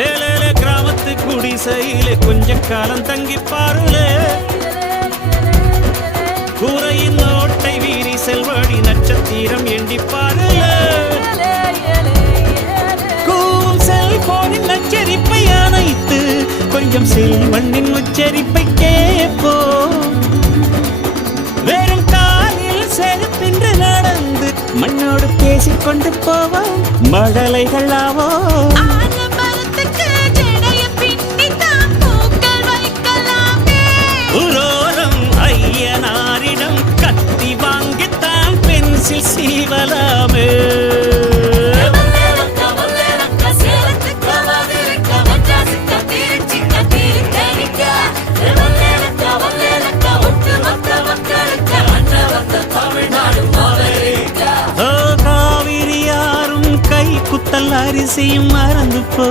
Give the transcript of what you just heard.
ஏழேல கிராமத்து குடிசையிலே கொஞ்ச காலம் தங்கி பாருளே கூரையின் ஓட்டை வீரி செல்வழி நட்சத்திரம் எண்டி பாருளே கூவும் செல்போனின் நச்சரிப்பை அணைத்து கொஞ்சம் செல்வண்ணின் உச்சரிப்பை கேட்போ வெறும் காலில் செருப்பின்று நடந்து மண்ணோடு பேசிக்கொண்டு போவோம் மழலைகள் ஆவோ ஐயனாரிடம் கத்தி வாங்கித்தான் பென்சில் சீவலாமே காவிரி யாரும் கை குத்தல் அரிசியும் மறந்து போ